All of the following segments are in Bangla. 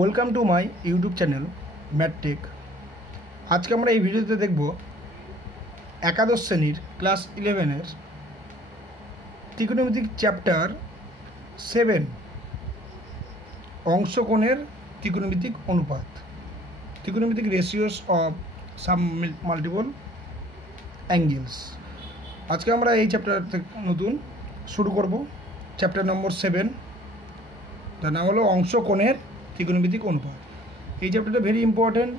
Welcome to my YouTube channel MathTech. আজকে আমরা এই ভিডিওতে দেখব একাদশ শ্রেণীর ক্লাস 11-এর ত্রিকোণমিতিক চ্যাপ্টার 7 অংশকোণের ত্রিকোণমিতিক অনুপাত, ত্রিকোণমিতিক ratios of some multiple angles. আজকে আমরা এই চ্যাপ্টার থেকে নতুন শুরু করব। চ্যাপ্টার নম্বর 7, যার নাম হলো অংশকোণের ত্রিকোণমিতিক অনুপাত। এই চ্যাপ্টারটা ভেরি ইম্পর্ট্যান্ট।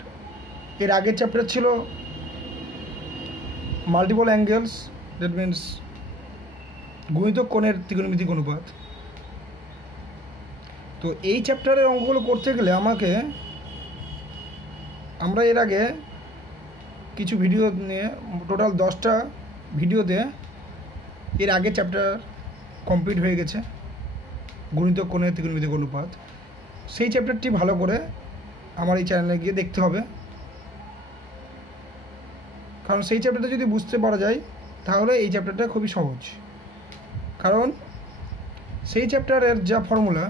এর আগের চ্যাপ্টার ছিল মাল্টিপল অ্যাঙ্গেলস, দ্যাট মিনস গুণিতক কোণের ত্রিকোণমিতিক অনুপাত। তো এই চ্যাপ্টারের অঙ্কগুলো করতে গেলে আমরা এর আগে কিছু ভিডিও নিয়ে টোটাল 10টা ভিডিওতে এর আগে চ্যাপ্টার কমপ্লিট হয়ে গেছে, গুণিতক কোণের ত্রিকোণমিতিক অনুপাত। সেই চ্যাপ্টারটি ভালো করে আমার এই চ্যানেলে গিয়ে দেখতে হবে, কারণ সেই চ্যাপ্টারটা যদি বুঝতে পারা যায় তাহলে এই চ্যাপ্টারটা খুবই সহজ। কারণ সেই চ্যাপ্টারের যা ফর্মুলা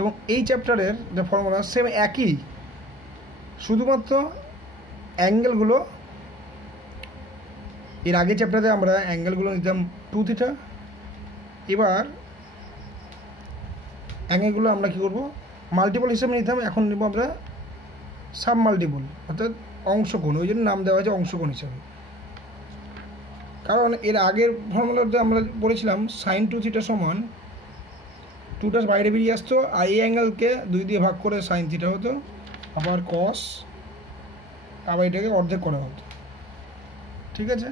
এবং এই চ্যাপ্টারের যা ফর্মুলা সেম একই, শুধুমাত্র অ্যাঙ্গেলগুলো, এর আগে চ্যাপ্টারে আমরা অ্যাঙ্গেলগুলো নিতাম 2 থিটা, এবার অ্যাঙ্গেলগুলো আমরা কী করবো মাল্টিপল হিসেবে নিতাম, এখন নেব আমরা সাব মাল্টিপল, অর্থাৎ অংশকোণ। ওই জন্য নাম দেওয়া হয়েছে অংশকোণ হিসাবে। কারণ এর আগের ফর্মুলাতে আমরা বলেছিলাম সাইন 2 থিটা সমান 2টা বাইরে বেরিয়ে আসতো, আর এই অ্যাঙ্গেলকে 2 দিয়ে ভাগ করে সাইন থিটা হতো, আবার কস, আবার এটাকে অর্ধেক করা হতো। ঠিক আছে,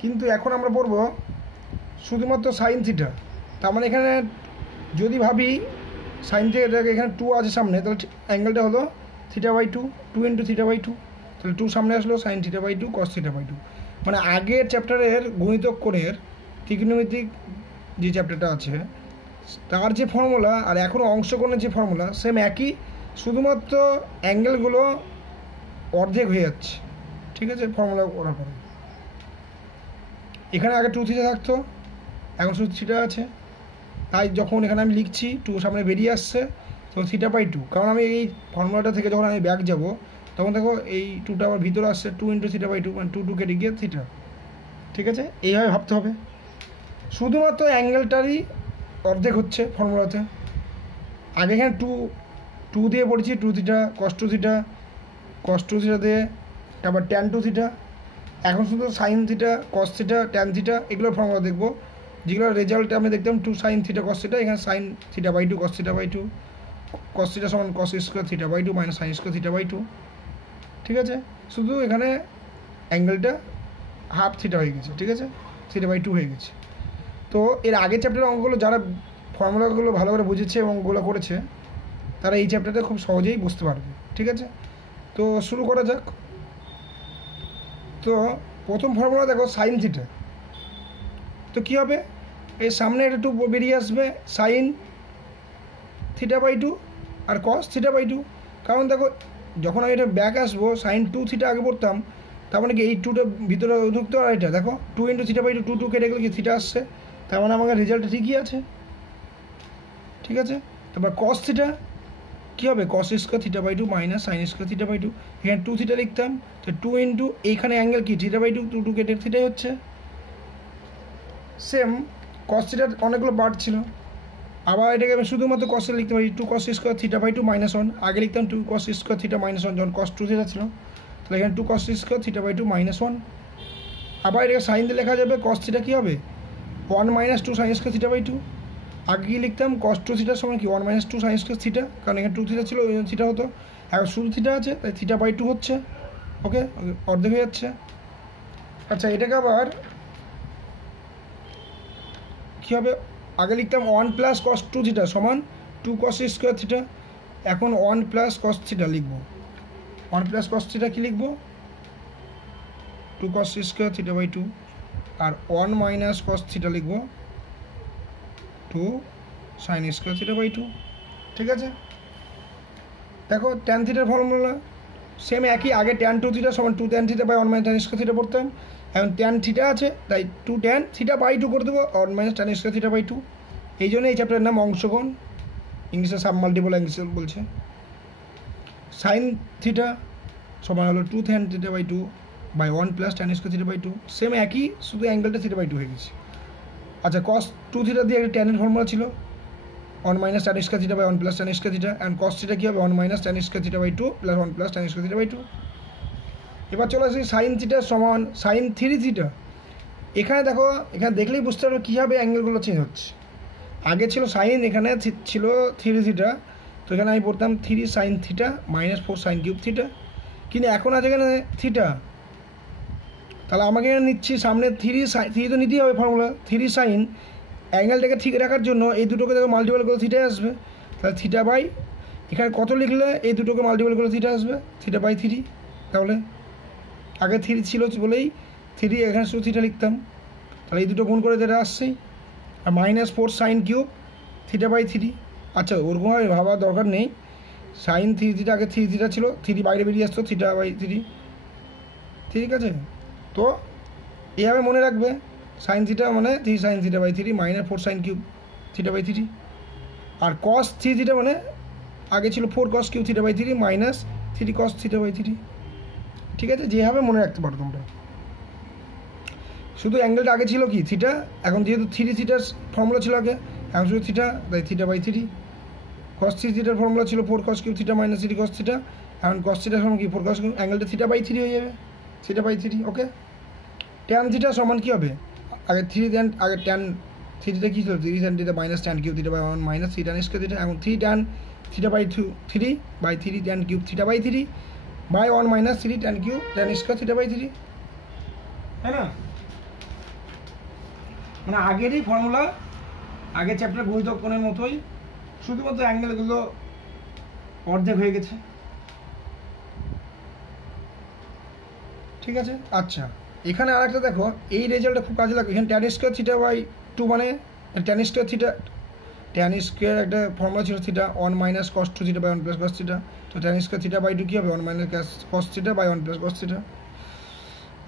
কিন্তু এখন আমরা পড়ব শুধুমাত্র সাইন থিটা। তার মানে এখানে যদি ভাবি সাইন থিটাকে এখানে 2 আছে সামনে, তাহলে অ্যাঙ্গেলটা হলো θ/2, 2 × θ/2, তাহলে 2 সামনে আসলো সাইন θ/2 কস θ/2। মানে আগের চ্যাপ্টারের গুণিতক কোণের ত্রিকোণমিতিক যে চ্যাপ্টারটা আছে তার যে ফর্মুলা আর এখনও অংশকোণের যে ফর্মুলা সেম একই, শুধুমাত্র অ্যাঙ্গেলগুলো অর্ধেক হয়ে যাচ্ছে। ঠিক আছে, ফর্মুলা করার পরে এখানে আগে 2 থিটা থাকতো, এখন শুধু থিটা আছে। তাই যখন এখানে আমি লিখছি 2 সামনে বেরিয়ে আসছে, তো θ/2, কারণ আমি এই ফর্মুলাটা থেকে যখন আমি ব্যাক যাব তখন দেখো এই 2টা আবার ভিতরে আসছে, 2 × θ/2, মানে 2 কেটে গিয়ে থিটা। ঠিক আছে, এইভাবে ভাবতে হবে। শুধুমাত্র অ্যাঙ্গেলটারই অর্ধেক হচ্ছে ফর্মুলাতে। আগে এখানে 2 দিয়ে পড়েছি, 2 theta cos 2 theta, cos 2 theta দিয়ে তারপর tan 2 থিটা। এখন শুধু sine theta cos theta tan theta এগুলোর ফর্মুলা দেখবো, যেগুলোর রেজাল্ট আমি দেখতাম 2 sin থিটা cos থিটা, এখানে সাইন θ/2 cos θ/2, cos থিটা সমান cos square θ/2 minus sine square θ/2। ঠিক আছে, শুধু এখানে অ্যাঙ্গেলটা হাফ থিটা হয়ে গেছে। ঠিক আছে, θ/2 হয়ে গেছে। তো এর আগের চ্যাপ্টারের অঙ্কগুলো যারা ফর্মুলাগুলো ভালো করে বুঝেছে এবং অঙ্কগুলো করেছে তারা এই চ্যাপ্টারটা খুব সহজেই বুঝতে পারবে। ঠিক আছে, তো শুরু করা যাক। তো প্রথম ফর্মুলা দেখো সাইন থিটা, তো কী হবে, এই সামনে একটা 2 বেরিয়ে আসবে, সাইন θ/2 আর কস θ/2। কারণ দেখো যখন আমি এটা ব্যাক আসবো সাইন 2 থিটা আগে পড়তাম, তার মানে কি এই 2টা ভিতরে ঢুকতো, আর এটা দেখো 2 × θ/2, 2 কেটে গেলে কি থিটা আসছে, তার মানে আমাকে রেজাল্টটা ঠিকই আছে। ঠিক আছে, তারপর কস থিটা কী হবে, cos square θ/2 minus sine square θ/2, এখানে 2 থিটা লিখতাম, তো 2 × এইখানে অ্যাঙ্গেল কি θ/2, 2 কেটে থিটাই হচ্ছে। সেম কস থিটার অনেকগুলো পার্ট ছিল, আবার এটাকে আমি শুধুমাত্র কসে লিখতে পারি, 2 cos স্কোয়ার θ/2 মাইনাস 1। আগে লিখতাম 2 cos স্কোয়ার থিটা মাইনাস 1 যখন cos 2 থিটা ছিল, তাহলে এখানে 2 cos স্কোয়ার θ/2 মাইনাস 1। আবার এটাকে সাইন দিয়ে লেখা যাবে, cos থিটা কী হবে 1 - 2 sin স্কোয়ার θ/2। আগে কি লিখতাম cos 2 থিটার সমান কি 1 - 2 sin স্কোয়ার থিটা, কারণ এখানে 2 থিটা ছিল ওই জন্য থিটা হতো। এখন শুধু থিটা আছে তাই θ/2 হচ্ছে, ওকে, অর্ধেক হয়ে যাচ্ছে। আচ্ছা, এটাকে আবার কী হবে, আগে লিখতাম 1 + cos 2 থিটা সমান 2 cos স্কোয়ার থিটা, এখন 1 + cos থিটা লিখব। 1 + cos থিটা কী লিখব, 2 cos স্কোয়ার θ/2, আর 1 - cos থিটা লিখব 2 sin স্কোয়ার θ/2। ঠিক আছে, দেখো tan থিটার ফর্মুলা সেম একই, আগে tan 2 থিটা সমান 2 tan θ/1 - tan স্কোয়ার থিটা পড়তাম, এখন tan থিটা আছে তাই 2 tan θ/2 করে দেবো, 1 - tan স্কোয়ার θ/2। এই জন্য এই চ্যাপ্টারের নাম অংশকোণ। ইংলিশে সাব মাল্টিপল অ্যাঙ্গেল বলছে। সাইন থিটা সমান হলো 2 tan theta by 2 by 1 plus tan square theta by 2, same একই, শুধু অ্যাঙ্গেলটা থিটা বাই 2 হয়ে গেছে। আচ্ছা কস 2 থিটা দিয়ে একটা ট্যানের ফর্মুলা ছিল 1 minus tan square theta by 1 plus tan square theta, and cos theta কী হবে 1 minus tan square theta by 2 plus 1 plus tan square theta by 2। এবার চলে আসি সাইন থিটা সমান সাইন 3 থিটা। এখানে দেখো, এখানে দেখলেই বুঝতে পারবে কীভাবে অ্যাঙ্গেলগুলো চেঞ্জ হচ্ছে। আগে ছিল সাইন, এখানে ছিল 3 থিটা, তো এখানে আমি পড়তাম 3 sine theta minus 4 sine cube theta, কিন্তু এখন আছে এখানে থিটা, তাহলে আমাকে এখানে নিচ্ছি সামনে 3 সাইন, 3 তো নিতেই হবে ফর্মুলা, 3 সাইন, অ্যাঙ্গেলটাকে ঠিক রাখার জন্য এই দুটোকে দেখো মাল্টিপ্লাই করে থিটায় আসবে, তাহলে থিটা বাই, এখানে কত লিখলে এই দুটোকে মাল্টিপ্লাই করে থিটা আসবে, থিটা বাই 3। তাহলে আগে 3 ছিল বলেই 3, এখানে শুধু থিটা লিখতাম, তাহলে এই দুটো গুণ করে যেটা আসছেই, আর minus 4 sine cube theta by 3। আচ্ছা ওরকমভাবে ভাবার দরকার নেই, সাইন 3 থিটা আগে 3 থিটা ছিল, 3 বাইরে বেরিয়ে আসতো, থিটা বাই 3, ঠিক আছে। তো এইভাবে মনে রাখবে, সাইন থিটা মানে 3 sine theta by 3 minus 4 sine cube theta by 3, আর কস 3 থিটা মানে আগে ছিল 4 cos cube theta by 3 minus 3 cos theta by 3, ঠিক আছে। যেভাবে মনে রাখতে পারো তোমরা, শুধু অ্যাঙ্গেলটা আগে ছিল কি থিটা, এখন যেহেতু 3 থিটার ফর্মুলা ছিল আগে, এখন শুধু থিটা, তাই থিটা বাই 3। কস 3 থিটার ফর্মুলা ছিল 4 cos cube theta minus 3 cos theta, এখন কস থিটার সমান কি 4 কস কিউব, অ্যাঙ্গেলটা থিটা বাই 3 হয়ে যাবে, theta by 3, okay. Tan theta সমান কী হবে, আগে 3 ট্যান, আগে ট্যান থিটা কী ছিল 3 tan theta minus tan cube theta by 1 minus 3 tan square theta, এখন 3 tan theta by 3 by 3 tan cube theta by 3 by 1 minus 3 tan cube tan square theta by 3, তাই না। মানে আগেরই ফর্মুলা, আগের চ্যাপ্টার গুণিতক কোণের মতোই, শুধুমাত্র অ্যাঙ্গেলগুলো অর্ধেক হয়ে গেছে, ঠিক আছে। আচ্ছা এখানে আরেকটা দেখো, এই রেজাল্টটা খুব কাজে লাগে, এখানে ট্যান স্কোয়ার থিটা বাই 2 মানে tan square theta, tan square একটা ফর্মুলা ছিল theta 1 minus cos 2 theta by 1 plus cos theta, তো ট্যান স্কোয়ার থিটা বাই 2 কী হবে 1 minus cos theta by 1 plus cos theta.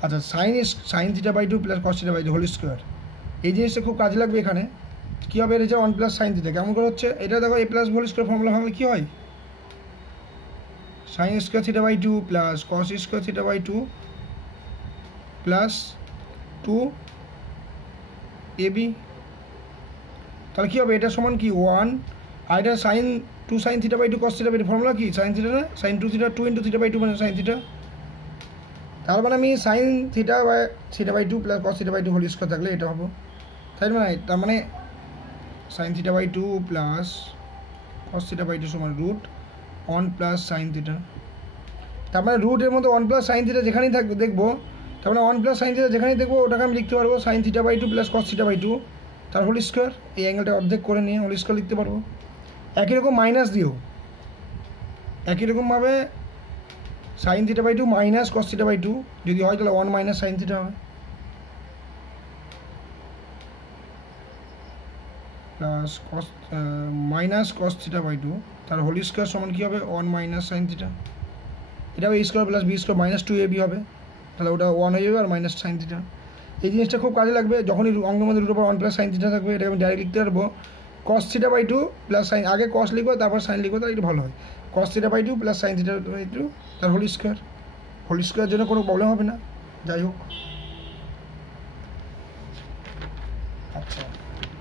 আচ্ছা sine theta by 2 plus cos theta by 2 whole square, এই জিনিসটা খুব কাজে লাগবে। এখানে কী হবে এটা 1 প্লাস সাইন থিটা, কেমন করে হচ্ছে এটা দেখো, a plus whole square formula ভাঙলে কী হয়, sine square theta by 2 plus cos square theta by 2 plus 2 a b, তাহলে কী হবে এটা সমান কি 1, আর এটা sine 2 sine theta by 2 cos theta by 2 formula কি সাইন থিটা না, sine 2 theta 2 into theta by 2 মানে সাইন থিটা, তার মানে আমি sine theta by 2 plus cos theta by 2 whole square থাকলে এটা হবো, তাই মানে তার মানে sine theta by 2 plus cos theta by 2 সমান রুট 1 প্লাস সাইন থিটা, তার মানে রুটের মধ্যে 1 প্লাস সাইন থিটা যেখানেই থাকবে দেখবো, তার মানে 1 প্লাস সাইন থিটা যেখানেই দেখবো ওটাকে আমি লিখতে পারবো sine theta by 2 plus cos theta by 2 তার হোল স্কোয়ার, এই অ্যাঙ্গেলটা অর্ধেক করে নিয়ে হোল স্কোয়ার লিখতে পারবো। একই রকম মাইনাস দিও, একই রকমভাবে sine theta by 2 minus cos theta by 2 যদি হয় তাহলে 1 মাইনাস সাইন থিটা হবে, plus cos minus cos theta by 2 তার হোল স্কোয়ার সমান কী হবে 1 মাইনাস সাইন থিটা, এটা হবে a square plus b square minus 2ab হবে, তাহলে ওটা 1 হয়ে যাবে আর মাইনাস সাইন থিটা। এই জিনিসটা খুব কাজে লাগবে, যখনই অঙ্কের মধ্যে রুটের উপর 1 প্লাস সাইন থিটা থাকবে এটাকে আমি ডাইরেক্ট লিখতে পারবো cos theta by 2 plus sine, আগে কস লিখবো তারপর সাইন লিখবো, তাহলে এটা ভালো হয়, cos theta by 2 plus sine theta by 2 তার হোল স্কোয়ার, হোল স্কোয়ারের জন্য কোনো প্রবলেম হবে না, যাই হোক। আচ্ছা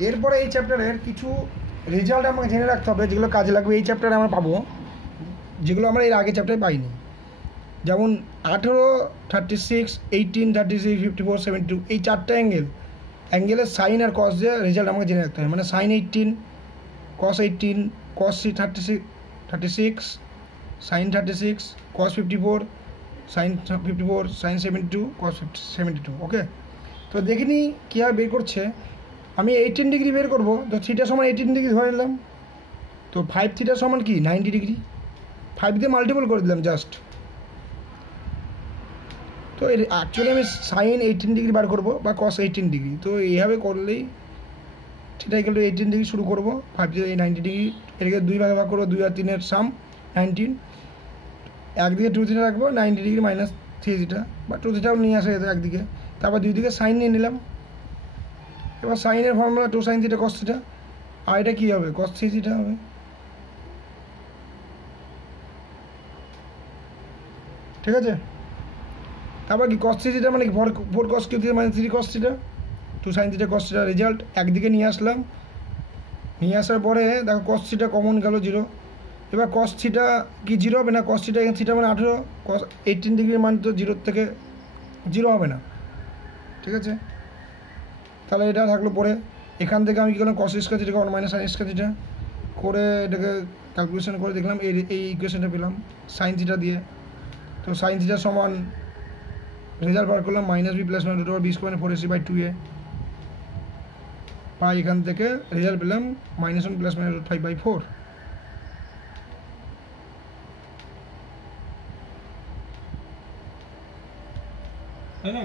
এরপরে এই চ্যাপ্টারের কিছু রেজাল্ট আমাকে জেনে রাখতে হবে যেগুলো কাজে লাগবে, এই চ্যাপ্টারে আমরা পাবো যেগুলো আমরা এর আগে চ্যাপ্টারে পাইনি, যেমন 18, 36, 18, 36, 54, 72 এই চারটা অ্যাঙ্গেলের সাইন আর কস দিয়ে রেজাল্ট আমাকে জেনে রাখতে হবে, মানে সাইন 18 কস 18 কস 36 সাইন 36 কস 54 সাইন 54 সাইন 72 কস 72, ওকে। তো দেখে নিই কীভাবে বের করছে, আমি 18 ডিগ্রি বের করবো, তো থিটা সমান 18 ডিগ্রি ধরে নিলাম, তো 5 থিটা সমান কি 90 ডিগ্রি, 5 দিয়ে মাল্টিপল করে দিলাম জাস্ট, তো অ্যাকচুয়ালি আমি সাইন 18 ডিগ্রি বার করবো বা কস 18 ডিগ্রি, তো এইভাবে করলেই থিটা ইকুয়াল টু 18 ডিগ্রি শুরু করবো, 5 দিয়ে এই 90 ডিগ্রি এটাকে 2 ভাগে ভাগ করবো, 2 আর 3-এর সাম 19, একদিকে 2 থিটা রাখবো 90 ডিগ্রি মাইনাস 3 থিটা বা 2 থিটাও নিয়ে আসে একদিকে, তারপর দুই দিকে সাইন নিয়ে নিলাম, এবার সাইনের formula 2 sine theta cos theta, আর এটা কী হবে কস 3 থিটা হবে, ঠিক আছে। তারপর কি কস থিটা মানে কি 4 cos Q theta minus 3 cos theta 2 sin theta cos theta result একদিকে নিয়ে আসলাম। নিয়ে আসার পরে দেখো cos থিটা কমন গেল 0। এবার cos থিটা কি 0 হবে না? cos থিটা এখানে থিটা মানে 18 cos 18 ডিগ্রির মান তো 0 থেকে 0 হবে না, ঠিক আছে। তাহলে এটা থাকলো পরে। এখান থেকে আমি কী করলাম cos স্কয়ার থিটাকে 1 - sin স্কয়ার থিটা করে এটাকে ক্যালকুলেশন করে দেখলাম এই ইকুয়েশনটা পেলাম sin থিটা দিয়ে। তো sin থিটা সমান রেজাল্ট বার করলাম -b + √b² 4ac/2a পাই। এখান থেকে রেজাল্ট পেলাম -1 + √5/4, তাই না?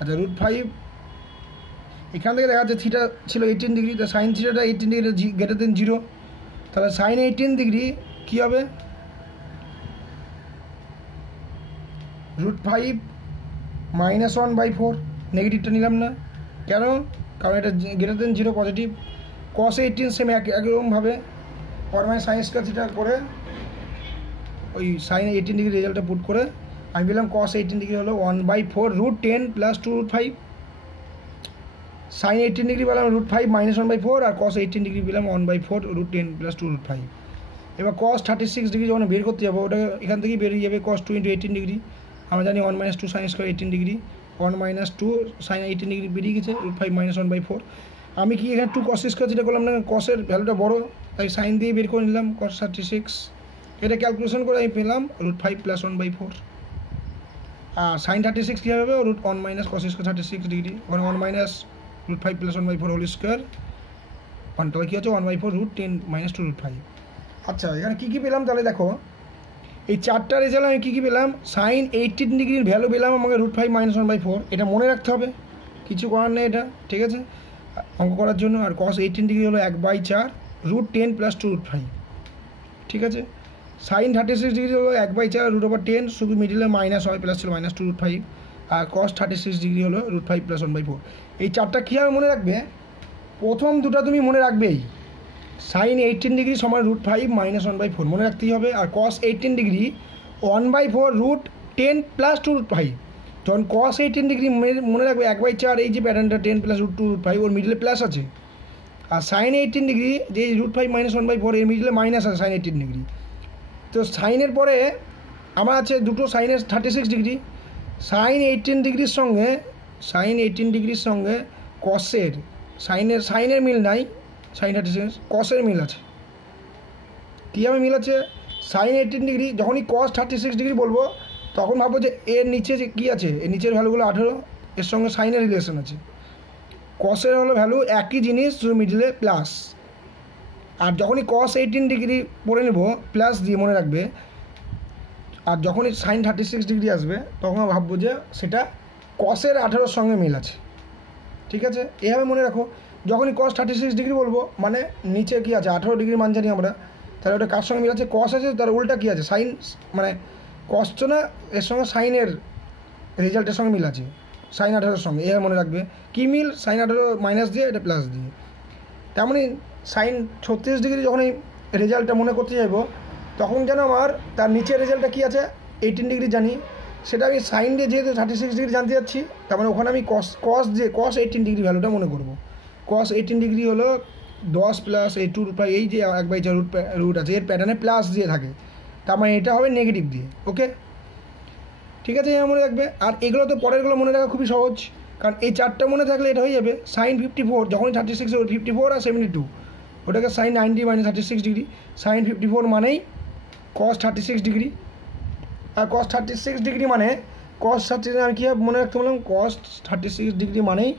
আচ্ছা √5 এখান থেকে দেখা যাচ্ছে থিটা ছিল 18 ডিগ্রি, তো সাইন থিটাটা 18 ডিগ্রি গ্রেটার দেন 0। তাহলে সাইন 18 ডিগ্রি কী হবে? √5 -1/4, নেগেটিভটা নিলাম না কেন? কারণ এটা greater than 0 positive. cos 18 same একরকমভাবে 1 - sin স্কয়ার থিটা করে ওই সাইন 18 ডিগ্রি রেজাল্টটা পুট করে আমি পেলাম cos 18 ডিগ্রি হলো 1/4 √10 + 2√5। সাইন 18 ডিগ্রি পেলাম √5 -1/4 আর cos 18 ডিগ্রি পেলাম 1/4 √10 + 2√5। এবার cos 36 ডিগ্রি যখন বের করতে যাবো ওটা এখান থেকেই বেরিয়ে যাবে cos 2 × 18 ডিগ্রি। আমরা জানি 1 - 2 sin square 18 degree, 1 - 2 sin 18 degree বেরিয়ে গেছে √5 -1/4। আমি কি এখানে 2 cos স্কয়ার থিটা করলাম না? cosের ভ্যালুটা বড় তাই সাইন দিয়ে বের করে নিলাম cos 36। এটা ক্যালকুলেশন করে আমি পেলাম √5 + 1/4। আর sin 36 কী হবে? √1 - cos স্কয়ার 36 ডিগ্রি, মানে 1 - √5 + 1/4 হোল স্কয়ার। তাহলে কী হচ্ছে 1/4 √10 - 2√5। আচ্ছা এখানে কী কী পেলাম তাহলে দেখো, এই চারটা রেজাল্ট আমি কী কী পেলাম? সাইন 18 ডিগ্রির ভ্যালু পেলাম আমাকে √5 - 1/4, এটা মনে রাখতে হবে, কিছু করার নেই এটা, ঠিক আছে, অঙ্ক করার জন্য। আর cos 18 ডিগ্রি হলো 1/4 √10 + 2√5, ঠিক আছে। সাইন 36 ডিগ্রি হলো 1/4 √10, শুধু মিডিলে মাইনাস হয়, প্লাস ছিল -2√5। আর cos 36 ডিগ্রি হলো √5 + 1/4। এই চারটা কীভাবে মনে রাখবে? প্রথম দুটো তুমি মনে রাখবেই, সাইন 18 ডিগ্রি সমান √5 - 1/4 মনে রাখতেই হবে। আর cos 18 ডিগ্রি 1/4 √10 + 2√5। যখন cos 18 ডিগ্রি মনে রাখবে 1/4, এই যে প্যাটার্নটা 10 + √2√5 ওর মিডিলে প্লাস আছে। আর সাইন 18 ডিগ্রি যে √5 - 1/4 এর মিডিলে মাইনাস আছে সাইন 18 ডিগ্রি। তো সাইনের পরে আমার আছে দুটো সাইনের 36 ডিগ্রি। সাইন 18 ডিগ্রির সঙ্গে কসের সাইনের মিল নাই, সাইন 36 কসের মিল আছে। কীভাবে মিল আছে? সাইন 18 ডিগ্রি যখনই cos 36 ডিগ্রি বলবো তখন ভাববো যে এর নিচে যে কী আছে, এর নিচের ভ্যালুগুলো 18, এর সঙ্গে সাইনের রিলেশন আছে। কসের হলো ভ্যালু একই জিনিস, শুধু মিডিলে প্লাস। আর যখনই cos 18 ডিগ্রি পড়ে নেব প্লাস দিয়ে মনে রাখবে, আর যখনই সাইন 36 ডিগ্রি আসবে তখন ভাববো যে সেটা কসের 18 সঙ্গে মিল আছে, ঠিক আছে। এভাবে মনে রাখো, যখনই cos 36 ডিগ্রি বলবো মানে নিচে কী আছে 18 ডিগ্রি মান জানি আমরা, তাহলে ওটা কার সঙ্গে মিল আছে? cos আছে, তার উল্টা কী আছে? সাইন, মানে cos তো না, এর সঙ্গে সাইনের রেজাল্টের সঙ্গে মিল আছে, সাইন 18 সঙ্গে। এভাবে মনে রাখবে কী মিল? সাইন 18 মাইনাস দিয়ে এটা প্লাস দিয়ে। তেমনই সাইন 36 ডিগ্রি যখন এই রেজাল্টটা মনে করতে যাইব তখন যেন আমার তার নিচের রেজাল্টটা কী আছে 18 ডিগ্রি জানি, সেটা আমি সাইন দিয়ে যেহেতু 36 ডিগ্রি জানতে যাচ্ছি, তার মানে ওখানে আমি cos 18 ডিগ্রি ভ্যালুটা মনে করব। cos 18 ডিগ্রি হলো 10 + 2√5, এই যে 1/4 রুট আছে এর প্যাটার্নে প্লাস দিয়ে থাকে, তার মানে এটা হবে নেগেটিভ দিয়ে। ওকে, ঠিক আছে, মনে রাখবে। আর এগুলো তো পরেরগুলো মনে রাখা খুবই সহজ, কারণ এই চারটা মনে থাকলে এটা হয়ে যাবে। সাইন 54 যখনই 36 54 আর 72, ওটাকে সাইন 90 - 36 ডিগ্রি। সাইন 54 মানেই cos 36 ডিগ্রি। আর cos 36 ডিগ্রি মানে cos 36 আমি কীভাবে মনে রাখতে বললাম? cos 36 ডিগ্রি মানেই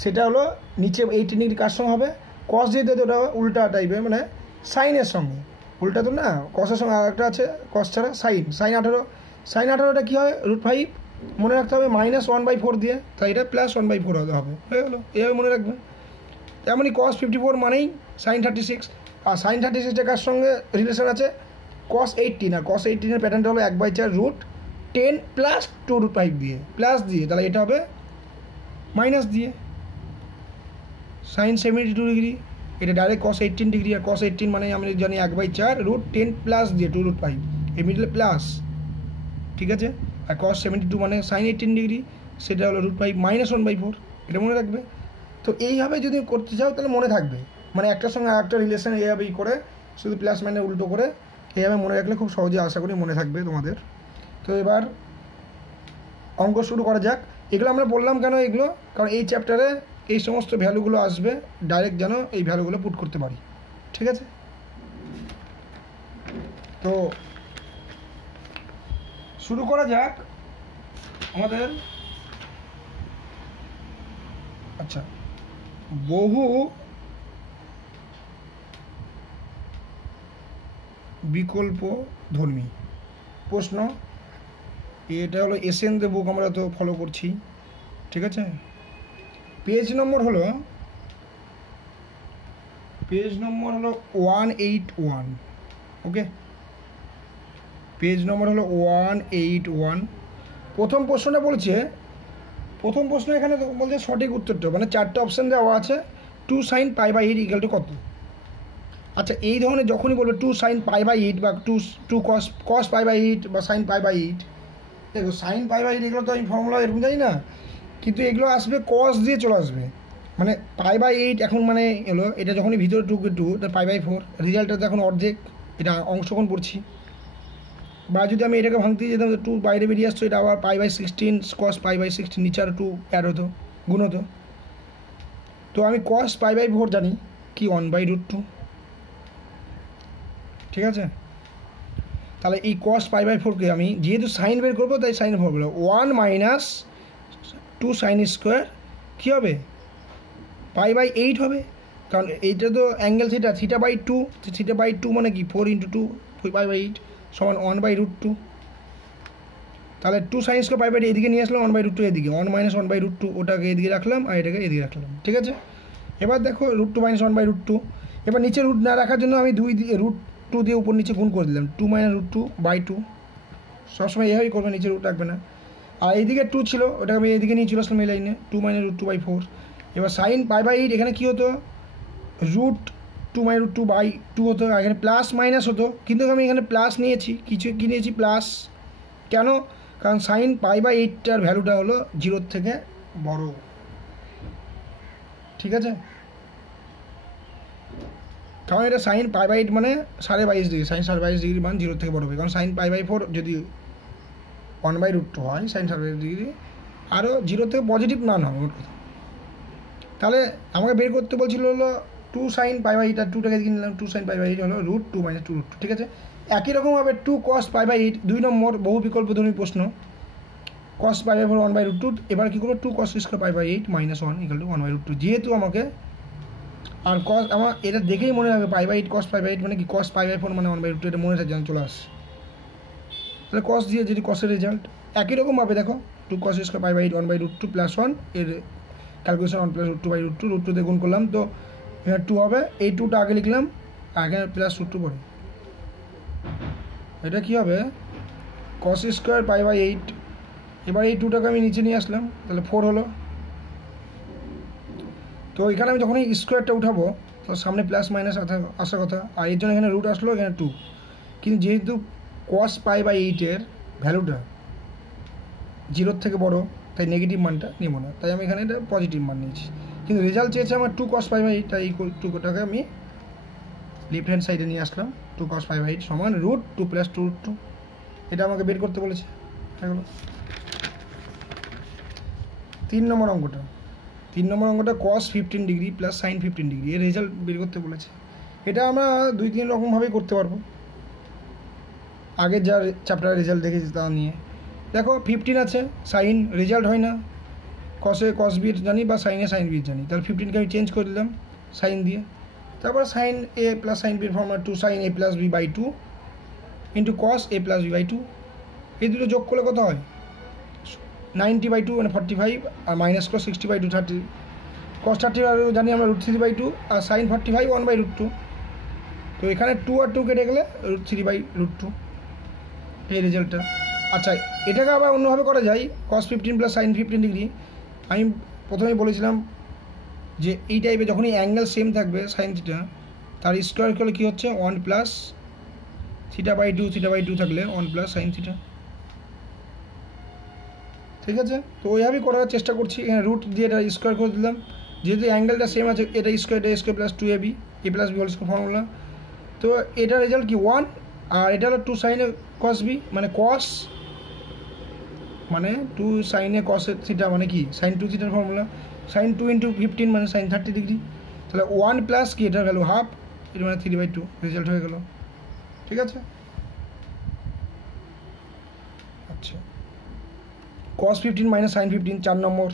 সেটা হলো নিচে 18 ডিগ্রি কার সঙ্গে হবে? cos যেতে তো ওটা উল্টা টাইপের, মানে সাইনের সঙ্গে। উল্টা তো না, cosের সঙ্গে আর একটা আছে cos ছাড়া সাইন। সাইন 18টা কী হয়? √5 মনে রাখতে হবে -1/4 দিয়ে, তাই এটা +1/4 হতে হবে, হয়ে গেলো। এভাবে মনে রাখবে। তেমনই cos 54 মানেই সাইন 36, আর সাইন 36 কার সঙ্গে রিলেশন আছে? cos 18, আর cos 18 এর প্যাটার্নটা হলো 1/4 √10 + 2√5 দিয়ে, প্লাস দিয়ে, তাহলে এটা হবে মাইনাস দিয়ে। সাইন 72 ডিগ্রি এটা ডাইরেক্ট cos 18 ডিগ্রি, আর cos 18 মানে আমরা জানি 1/4 √10 প্লাস দিয়ে 2√5, এই মিডলে প্লাস, ঠিক আছে। আর cos 72 মানে sin 18 ডিগ্রি, সেটা হলো √5 - 1/4, এটা মনে রাখবে। তো এইভাবে যদি করতে চাও তাহলে মনে থাকবে, মানে একটার সঙ্গে আরেকটা রিলেশন এইভাবেই করে, শুধু প্লাস মাইনাস উল্টো করে এইভাবে মনে রাখলে খুব সহজে আশা করি মনে থাকবে তোমাদের। তো এবার অঙ্ক শুরু করা যাক। এগুলো আমরা বললাম কেন এগুলো, কারণ এই চ্যাপ্টারে এই সমস্ত ভ্যালুগুলো আসবে, ডাইরেক্ট যেন এই ভ্যালুগুলো পুট করতে পারি, ঠিক আছে। তো শুরু করা যাক আমাদের। আচ্ছা, বহু বিকল্প ধর্মী প্রশ্ন, এটা হলো এসএন দ্য বুক, আমরা তো ফলো করছি, ঠিক আছে। পেজ নম্বর হলো 181, ওকে, পেজ নম্বর হলো 181। প্রথম প্রশ্নটা বলছে, প্রথম প্রশ্ন এখানে বলছে সঠিক উত্তরটা, মানে 4টে অপশান দেওয়া আছে, 2 sin π/8 = কত। আচ্ছা, এই ধরনের যখনই বলবে 2 sin π/8 বা 2 cos π/8 বা sin π/8, দেখো sin π/8 এগুলো তো আমি ফর্মুলা এরকম জানি না, কিন্তু এগুলো আসবে cos দিয়ে চলে আসবে, মানে π/8 এখন মানে হলো এটা যখনই ভিতরে 2 তার π/4, রেজাল্টটা তো এখন অর্ধেক, এটা অংশগ্রহণ করছি। বা যদি আমি এটাকে ভাঙতে যেতাম, 2 বাইরে বেরিয়ে আসতো, এটা আবার π/16 cos π/16 নিচে আর 2 অ্যাড হতো, গুণ হতো। তো আমি cos π/4 জানি কি 1/√2, ঠিক আছে। তাহলে এই cos π/4কে আমি যেহেতু সাইন বের করবো, তাই সাইনের ফর্মুলা 1 - 2 sin স্কোয়ার কী হবে, π/8 হবে, কারণ এইটা তো অ্যাঙ্গেল θ/2, θ/2 মানে কি 4 × 2 π/8 সমান 1/√2। তাহলে 2 sin স্কোয়ার π/8 এদিকে নিয়ে আসলাম, 1/√2 এদিকে, 1 - 1/√2 ওটাকে এদিকে রাখলাম, আর এটাকে এদিকে রাখলাম, ঠিক আছে। এবার দেখো √2 - 1/√2, এবার নিচে রুট না রাখার জন্য আমি 2 দিয়ে √2 দিয়ে উপর নিচে গুণ করে দিলাম, 2 - √2/2, সবসময় এভাবেই করবে, নিচে রুট রাখবে না। আর এইদিকে 2 ছিল, ওটাকে আমি এইদিকে নিয়ে চলে আসলাম এই লাইনে, 2 - √2/4। এবার sin π/8 এখানে কী হতো, √2 - √2/2 হতো, এখানে প্লাস মাইনাস হতো, কিন্তু আমি এখানে প্লাস নিয়েছি, কী নিয়েছি, প্লাস। কেন, কারণ sin π/8টার ভ্যালুটা হলো 0 থেকে বড়, ঠিক আছে। কারণ এটা sin π/8 মানে 22.5 ডিগ্রি, sin 22.5 ডিগ্রি মান 0 থেকে বড় হবে, কারণ sin π/4 যদি 1/√2 হয়, sin 22 ডিগ্রি আরও 0 থেকে পজিটিভ মান হবে ওর কথা। তাহলে আমাকে বের করতে বলছিল হলো 2 sin π/8, আর 2টাকে দিকে নিলাম, 2 sin π/8 হলো √2 - 2√2, ঠিক আছে। একই রকমভাবে 2 cos π/8, 2 নম্বর বহু বিকল্পধর্মী প্রশ্ন, cos π/4 1/√2, এবার কী করবো, 2 cos স্কোয়ার π/8 - 1 = 1/√2, যেহেতু আমাকে আর cos আমার এটা দেখেই মনে হবে π/8 cos π/8 মানে কি, cos π/4 মানে 1/√2, এটা মনে থাকে, চলে আসে। তাহলে cos দিয়ে যদি cosের রেজাল্ট একই রকমভাবে দেখো, 2 cos স্কোয়ার π/8 1/√2 + 1, এর ক্যালকুলেশন 1 + √2/√2, √2 দিয়ে গুণ করলাম, তো এখানে 2 হবে, এই 2টা আগে লিখলাম, আর এখানে প্লাস √2 পরে, এটা কী হবে, cos স্কোয়ার π/8। এবার এই 2টাকে আমি নিচে নিয়ে আসলাম, তাহলে 4 হলো। তো এখানে আমি যখন এই স্কোয়ারটা উঠাবো, তো সামনে প্লাস মাইনাস আসার কথা, আর এর জন্য এখানে রুট আসলো, এখানে 2, কিন্তু যেহেতু cos π/8 ভ্যালুটা 0 থেকে বড়, তাই নেগেটিভ মানটা নেব না, তাই আমি এখানে এটা পজিটিভ মান নিয়েছি। কিন্তু রেজাল্ট চেয়েছে আমার 2 cos π/8, তাই এই 2টাকে আমি লেফট হ্যান্ড সাইডে নিয়ে আসলাম, 2 cos π/8 সমান √2 + 2√2, এটা আমাকে বের করতে বলেছে। এগুলো 3 নম্বর অঙ্কটা cos 15 ডিগ্রি + sin 15 ডিগ্রি, এর রেজাল্ট বের করতে বলেছে। এটা আমরা 2-3 রকমভাবেই করতে পারবো, আগের যার চ্যাপ্টারের রেজাল্ট দেখেছি তা নিয়ে। দেখো 15 আছে, সাইন রেজাল্ট হয় না, কসে cos b জানি বা সাইনে sin b জানি, তাহলে 15কে আমি চেঞ্জ করে দিলাম সাইন দিয়ে, তারপর sin a + sin b এর formula 2 sin a + b/2 × cos a + b/2, এই দুটো যোগ করলে কত হয়, 90/2 মানে 45, আর মাইনাস করো 60/2 30, cos 30 জানি আমরা √3/2, আর sin 45 1/√2, তো এখানে 2 আর 2 কেটে গেলে √3/√2, এই রেজাল্টটা। আচ্ছা, এটাকে আবার অন্যভাবে করা যায়, cos 15 + sin 15 ডিগ্রি, আমি প্রথমেই বলেছিলাম যে এই টাইপের যখনই অ্যাঙ্গেল সেম থাকবে সাইন থিটা তার স্কোয়ার করলে কী হচ্ছে 1 প্লাস থিটা বাই টু থাকলে 1 প্লাস সাইন থিটা। ঠিক আছে, তো ওইভাবেই করার চেষ্টা করছি। এখানে রুট দিয়ে এটা স্কোয়ার করে দিলাম, যেহেতু অ্যাঙ্গেলটা সেম আছে এটা square plus 2ab a plus b whole square formula. তো এটার রেজাল্ট কি 1, আর এটা হলো 2 সাইনে কস বি মানে কস মানে 2 সাইনে কসের থিটা মানে কি সাইন 2 থিটার ফর্মুলা, সাইন 2 × 15 মানে সাইন 30 ডিগ্রি। তাহলে 1 প্লাস কি এটার ভ্যালু হাফ, এটা মানে 3/2 রেজাল্ট হয়ে গেল। ঠিক আছে, আচ্ছা কস 15 মাইনাস সাইন 15 4 নম্বর।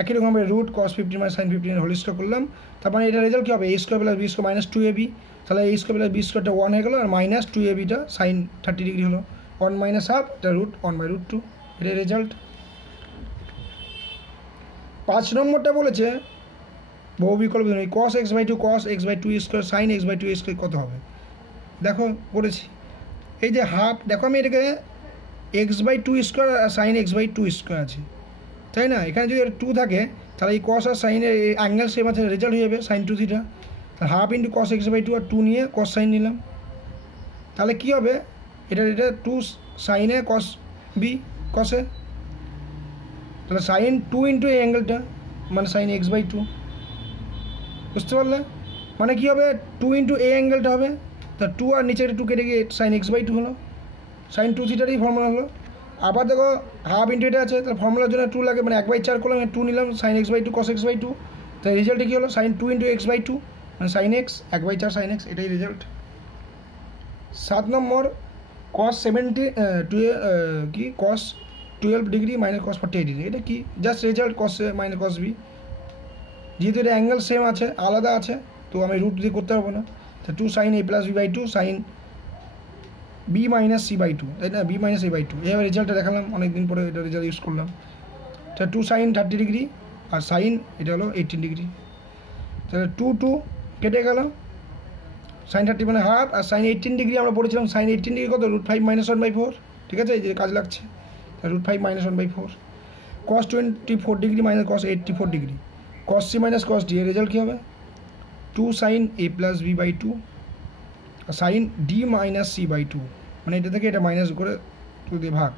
একই রকমভাবে root cos 15 minus sine 15 whole square করলাম, তারপরে এটা রেজাল্ট কী হবে a square plus b square minus 2ab। তাহলে a স্কোয়ার প্লাস বি স্কোয়ারটা 1 হয়ে গেলো, আর মাইনাস 2abটা সাইন 30 ডিগ্রি হলো। 1 মাইনাস হাফ এটা রুট 1/√2, এটাই রেজাল্ট। 5 নম্বরটা বলেছে বহু বিকল্প cos x/2 cos x/2 square sine x/2 square কত হবে। দেখো করেছি, এই যে হাফ, দেখো আমি এটাকে x/2 স্কোয়ার আর সাইন x/2 স্কোয়ার আছে, তাই না? এখানে যদি 2 থাকে তাহলে এই কস আর সাইনের অ্যাঙ্গেল সেম আছে, রেজাল্ট হয়ে যাবে সাইন 2 থিটা। তাহলে হাফ ইন্টু কস x/2 আর 2 নিয়ে কস সাইন নিলাম, তাহলে কী হবে এটা 2 সাইনে কস বি কসে, তাহলে সাইন 2 ইন্টু এই অ্যাঙ্গেলটা মানে সাইন x/2, বুঝতে পারলে? মানে কী হবে 2 ইন্টু এই অ্যাঙ্গেলটা হবে, তা 2 আর নিচে 2 কেটে গিয়ে সাইন x/2 হলো, সাইন 2 থিটারই ফর্মুলা হলো। আবার দেখো হাফ ইন্টু এটা আছে, তার ফর্মুলার জন্য 2 লাগে, মানে 1/4 করলাম, 2 নিলাম সাইন x/2 cos x/2, তাই রেজাল্টে কী হলো সাইন 2 ইন্টু x/2 মানে সাইন x 1/4 সাইন x, এটাই রেজাল্ট। 7 নম্বর cos 70 কি cos 12 degree minus cos 48 degree, এটা কি just result cos a minus cos b, যেহেতু এটা অ্যাঙ্গেল সেম আছে আলাদা আছে তো আমি রুট দিয়ে করতে পারবো না। তো 2 sine a plus b/2 sine b minus c/2, তাই না, b মাইনাস a/2, এভাবে রেজাল্টটা দেখালাম, অনেকদিন পরে এটা রেজাল্ট ইউজ করলাম। তা 2 সাইন 30 ডিগ্রি আর সাইন এটা হলো 18 ডিগ্রি, তাহলে 2 কেটে গেল, সাইন 30 মানে হাফ, আর সাইন 18 ডিগ্রি আমরা পড়েছিলাম সাইন 18 ডিগ্রি কত √5 - 1/4, ঠিক আছে, এই যে কাজ লাগছে, √5 - 1/4, cos 24 degree minus cos 84 degree, cos c minus cos d, এর রেজাল্ট কী হবে 2 সাইন a প্লাস b/2 আর সাইন d মাইনাস c/2, মানে এটা থেকে এটা মাইনাস করে 2 দিয়ে ভাগ,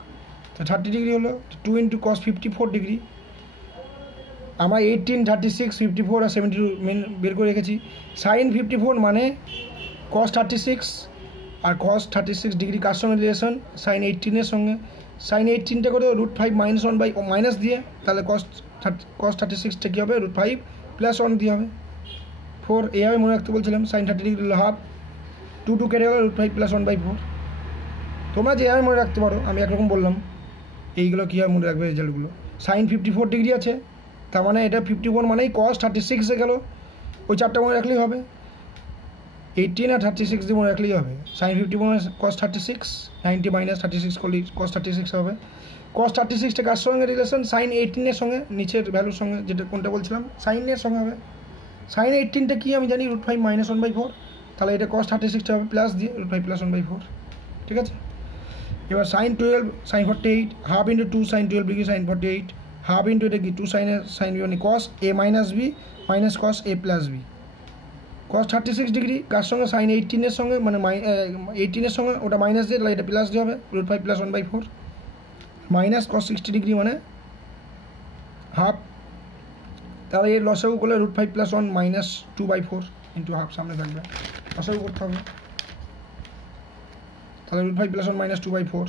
তো 30 ডিগ্রি হলো। 2 ইন্টু cos 54 ডিগ্রি, আমরা 18 36 54 আর 72 মেন বের করে রেখেছি। সাইন 54 মানে cos 36 আর cos 36 ডিগ্রি কার সঙ্গে রিলেশন সাইন 18-এর সঙ্গে, সাইন 18টা করে √5 - 1 মাইনাস দিয়ে, তাহলে cos 36টা কী হবে √5 + 1 দিয়ে হবে 4, এইভাবে মনে রাখতে বলছিলাম। সাইন 30 ডিগ্রি হলো হাফ, 2 কেটে গেল √5 + 1/4, তোমরা যেভাবে মনে রাখতে পারো, আমি একরকম বললাম। এইগুলো কীভাবে মনে রাখবে রেজাল্টগুলো, সাইন 54 ডিগ্রি আছে, তার মানে এটা 54 মানেই cos 36-এ গেল, ওই চারটা মনে রাখলেই হবে, 18 আর 36 দিয়ে মনে রাখলেই হবে। সাইন 54 cos 36, 90 - 36 করলেই cos 36 হবে। cos 36টা কার সঙ্গে রিলেশন সাইন 18-এর সঙ্গে, নিচের ভ্যালুর সঙ্গে, যেটা কোনটা বলছিলাম সাইনের সঙ্গে হবে। সাইন 18টা কি আমি জানি √5 - 1/4, তাহলে এটা cos 36টা হবে প্লাস দিয়ে √5 + 1/4, ঠিক আছে। এবার sine 12 sine 48, half into 2 sine 12 degree sine 48, half into এটা কি 2 সাইন বি মানে cos a minus B minus cos a plus B, cos 36 degree কার সঙ্গে সাইন 18-এর সঙ্গে, মানে 18-এর সঙ্গে ওটা মাইনাস দিয়ে, তাহলে এটা প্লাস দিয়ে হবে √5 + 1/4, মাইনাস cos 60 ডিগ্রি মানে হাফ, তাহলে এর লসাগু করলে √5 + 1 মাইনাস 2/4 ইন্টু হাফ সামনে থাকবে, লসাগু করতে হবে, তাহলে √5 + 1 মাইনাস 2/4,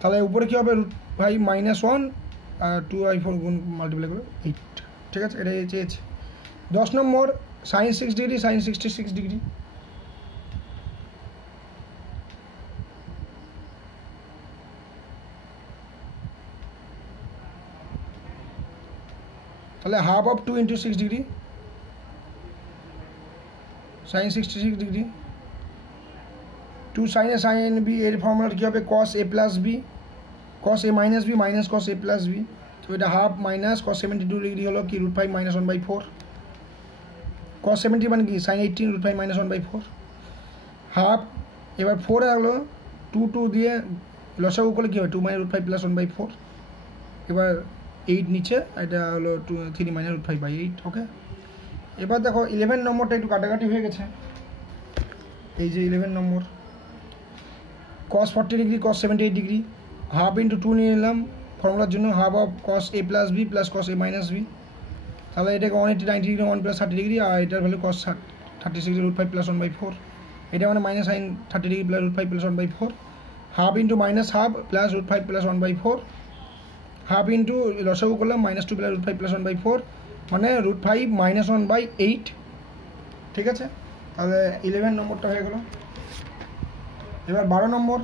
তাহলে উপরে কী হবে √5 - 1 আর 2/4 গুণ মাল্টিপ্লাই করে 8, ঠিক আছে, এটা চেয়েছে। 10 নম্বর সাইন 6 ডিগ্রি সাইন 66 ডিগ্রি, তাহলে half of 2 × 6 degree sine 66 degree, 2 সাইনে সাইন বি, এর ফর্মুলা কী হবে cos a plus B cos a minus B minus cos a plus B, তো এটা হাফ মাইনাস cos 72 ডিগ্রি হলো কি √5 - 1/4, cos 70 মানে কি সাইন 18 √5 - 1/4 হাফ, এবার 4 হলো 2 দিয়ে লসাগু করলে কী হবে 2 - √5 + 1/4, এবার 8 নিচে, এটা হলো 3 - √5/8, ওকে। এবার দেখো 11 নম্বরটা একটু কাটাকাটি হয়ে গেছে। এই যে 11 number cos 40 degree cos 78 degree, half into 2 নিয়ে নিলাম ফর্মুলার জন্য, half of cos a plus b plus cos a minus b. তাহলে এটাকে 180 90 ডিগ্রি 1 প্লাস 30 ডিগ্রি, আর এটার ভ্যালু cos 36√5 প্লাস 1/4। এটা মানে minus sine 30 degree plus √5 plus 1/4, half into minus half plus √5 plus 1/4, half into লসাগু করলাম -2 প্লাস √5 প্লাস 1/4, মানে √5 মাইনাস 1/8। ঠিক আছে, তাহলে 11 নম্বরটা হয়ে গেল। এবার 12 নম্বর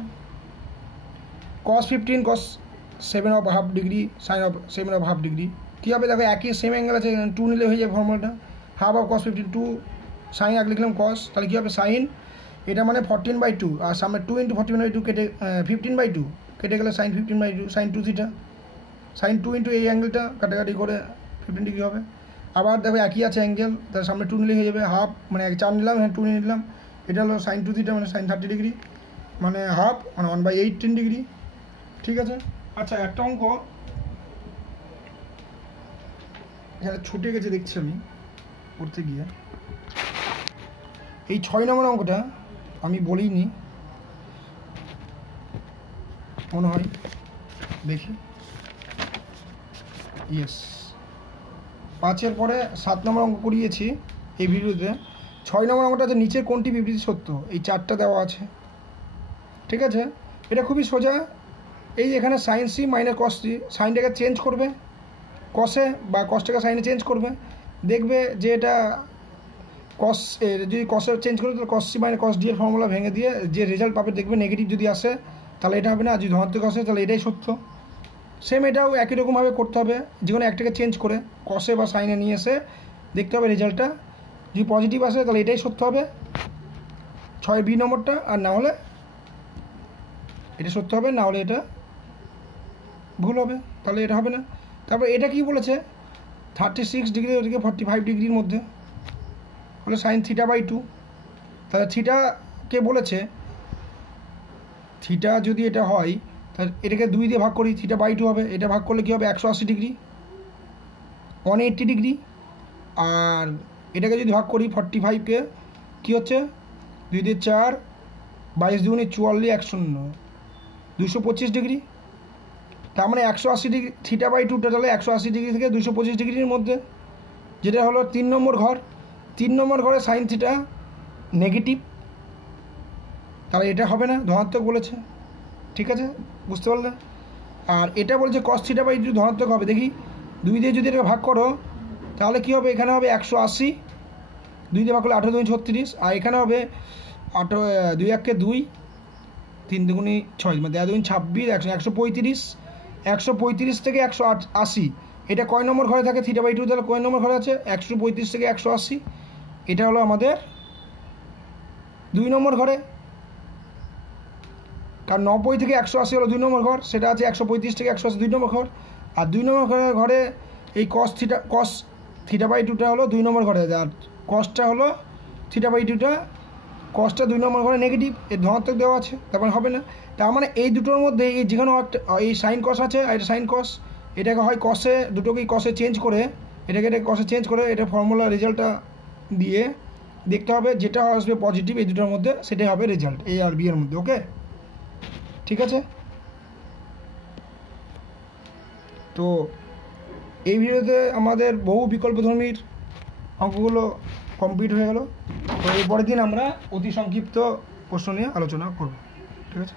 cos 15 cos 7 of half degree sine of 7 of half degree. কী হবে দেখো, একই সেম অ্যাঙ্গেল আছে, 2 নিলে হয়ে যাবে ফর্মুলাটা। হাফ অফ cos 15 2 সাইন আগে লিখলাম cos, তাহলে কী হবে সাইন, এটা মানে 14/2, আর সামনে 2 × 14/2 কেটে 15/2 কেটে গেলে সাইন 15/2 সাইন 2 থিটা, সাইন 2 × এই অ্যাঙ্গেলটা কাটাকাটি করে 15 ডিগ্রি হবে। আবার দেখো একই আছে অ্যাঙ্গেল, তার সামনে 2 নিলে হয়ে যাবে হাফ, মানে 4 নিলাম, হ্যাঁ 2 নিয়ে নিলাম, এটা হলো সাইন 2 থিটা মানে সাইন 30 ডিগ্রি, মানে হাফ মানে 1/18 ডিগ্রি। ঠিক আছে, আচ্ছা একটা অঙ্ক এখানে ছুটে গেছে দেখছি আমি করতে গিয়ে, এই 6 নম্বর অঙ্কটা আমি বলিনি মনে হয়, দেখি, ইয়েস 5-এর পরে 7 নম্বর অঙ্ক করিয়েছি এই ভিডিওতে। 6 নম্বর অঙ্কটা যে নিচে কোনটি বিবৃতি সত্য, এই 4টা দেওয়া আছে। ঠিক আছে, এটা খুবই সোজা। এই এখানে sine C minus cos C, সাইনটাকে চেঞ্জ করবে কসে বা কসটাকে সাইনে চেঞ্জ করবে, দেখবে যে এটা কস, যদি কসে চেঞ্জ করে তাহলে cos c minus cos d এর ফর্মুলা ভেঙে দিয়ে যে রেজাল্ট পাবে দেখবে নেগেটিভ যদি আসে তাহলে এটা হবে না, আর যদি ধনাত্মক আসে তাহলে এটাই সত্য। সেম এটাও একই রকমভাবে করতে হবে, যে কোনো একটাকে চেঞ্জ করে কসে বা সাইনে নিয়ে এসে দেখতে হবে রেজাল্টটা, যদি পজিটিভ আসে তাহলে এটাই সত্য হবে 6B নম্বরটা, আর না হলে এটা সত্য হবে, না হলে এটা ভুল হবে, তাহলে এটা হবে না। তারপর এটা কি বলেছে 36 ডিগ্রি ওদিকে 45 ডিগ্রির মধ্যে হলো সাইন θ/2, তাহলে থিটাকে বলেছে, থিটা যদি এটা হয় তাহলে এটাকে 2 দিয়ে ভাগ করি, θ/2 হবে, এটা ভাগ করলে কী হবে 180 ডিগ্রি 180 ডিগ্রি, আর এটাকে যদি ভাগ করি 45কে কী হচ্ছে 2 দিয়ে 4 22 দুগুণে 44 109 225 ডিগ্রি, তার মানে 180 ডিগ্রি θ/2 টোটালে 180 ডিগ্রি থেকে 225 ডিগ্রির মধ্যে, যেটা হলো 3 নম্বর ঘর। 3 নম্বর ঘরে সাইন থিটা নেগেটিভ, তাহলে এটা হবে না, ধনাত্মক বলেছে। ঠিক আছে, বুঝতে পারলে। আর এটা বলছে cos θ/2 ধনাত্মক হবে, দেখি 2 দিয়ে যদি এটাকে ভাগ করো তাহলে কী হবে, এখানে হবে 180, 2 দিয়ে ভাগ করলে 8 2 36, আর এখানে হবে 2 1 2 3 2 6 মানে 2 26 135, 135 থেকে 180, এটা কয় নম্বর ঘরে থাকে θ/2, তাহলে কয় নম্বর ঘরে আছে 135 থেকে 180, এটা হলো আমাদের 2 নম্বর ঘরে, কারণ 90 থেকে 180 হলো 2 নম্বর ঘর, সেটা আছে 135 থেকে 180 2 নম্বর ঘর, আর 2 নম্বর ঘরে এই cos θ/2টা হলো 2 নম্বর ঘরে, আর কসটা হলো θ/2টা, কসটা 2 নম্বর ঘরে নেগেটিভ, এর ধনাত্মক দেওয়া আছে, তারপরে হবে না। তার মানে এই দুটোর মধ্যে এই যেখানে এই সাইন কস আছে আর এটা সাইন কস, এটাকে হয় কসে, দুটোকেই কসে চেঞ্জ করে, এটাকে কসে চেঞ্জ করে এটা ফর্মুলা রেজাল্টটা দিয়ে দেখতে হবে যেটা আসবে পজিটিভ এই দুটোর মধ্যে, সেটাই হবে রেজাল্ট এ আর বি এর মধ্যে। ওকে, ঠিক আছে। তো এই ভিডিওতে আমাদের বহু বিকল্পধর্মীর অঙ্কগুলো কমপ্লিট হয়ে গেল। তো এরপরের দিন আমরা অতি সংক্ষিপ্ত প্রশ্ন নিয়ে আলোচনা করব। ঠিক আছে।